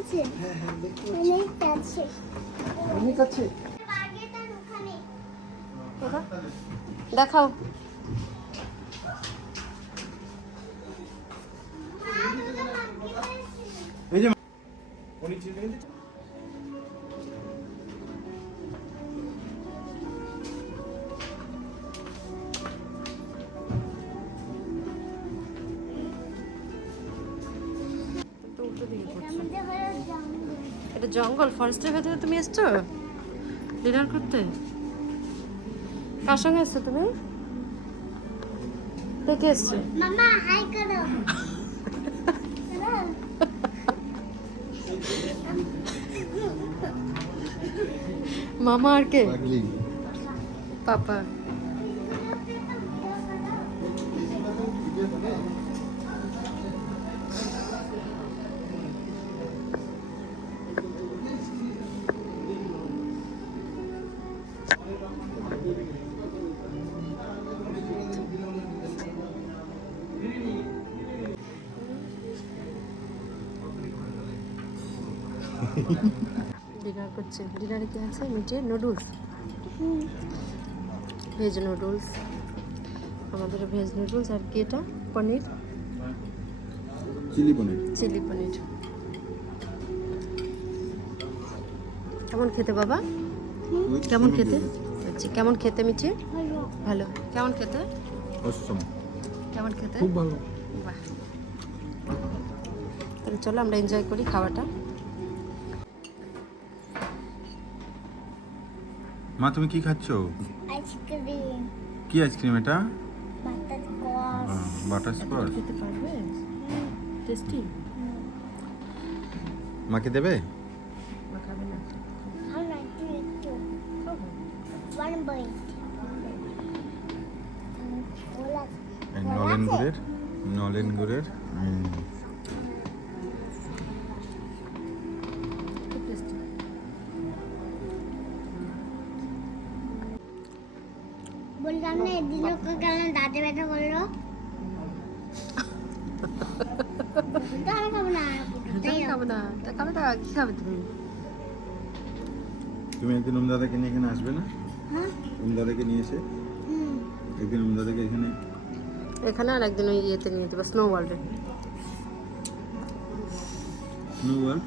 আছে। হ্যাঁ হ্যাঁ দেখতে অনেক আছে। অনেক আছে। বাগেটার ওখানে। দেখাও। এই যে পনির চিলি কিনতে এটা জঙ্গল, ফরেস্টের ভেতরে তুমি এসছো ডিনার করতে? কার সঙ্গে এসছো তুমি? দেখে এসছো? মামা হাই করো। মামা আর কে? পাগলি পাপা। ডিনার করছে। ডিনারে কি আছে? মিটে নুডলস, ভেজ নুডলস। আমাদের ভেজ নুডলস। আর কি এটা? পনির, চিলি পনির। চিলি পনির। কেমন খেতে বাবা? কেমন খেতে? আচ্ছা, কেমন খেতে মিঠে? ভালো। কেমন খেতে? অসম। কেমন খেতে? খুব ভালো। বাহ। তাহলে চলো আমরা এনজয় করি খাওয়াটা। মা তুমি কি খাচ্ছো? আইসক্রিম। কি আইসক্রিম এটা? বাটারস্কচ। বাটারস্কচ। খেতে পারবে? টেস্টি। মাকে দেবে? মা খাবে না? How nice to eat too. One bite. এই নলেন গুড়ের খুব টেস্টি। বললাম না এদিন লোক গেল দাঁতে ব্যথা করলো। তো আমি খাবো না। তুমি খাবে না? তা খাবে না? কি খাবে তুমি? তুমি একদিন দাদাকে নিয়ে এখানে আসবে না? হ্যাঁ? দাদাকে নিয়ে এসে একদিন দাদাকে এখানে এখানে আর একদিন ওই ইয়েতে নিয়ে যাবো, স্নো ওয়ার্ল্ডে। Snow world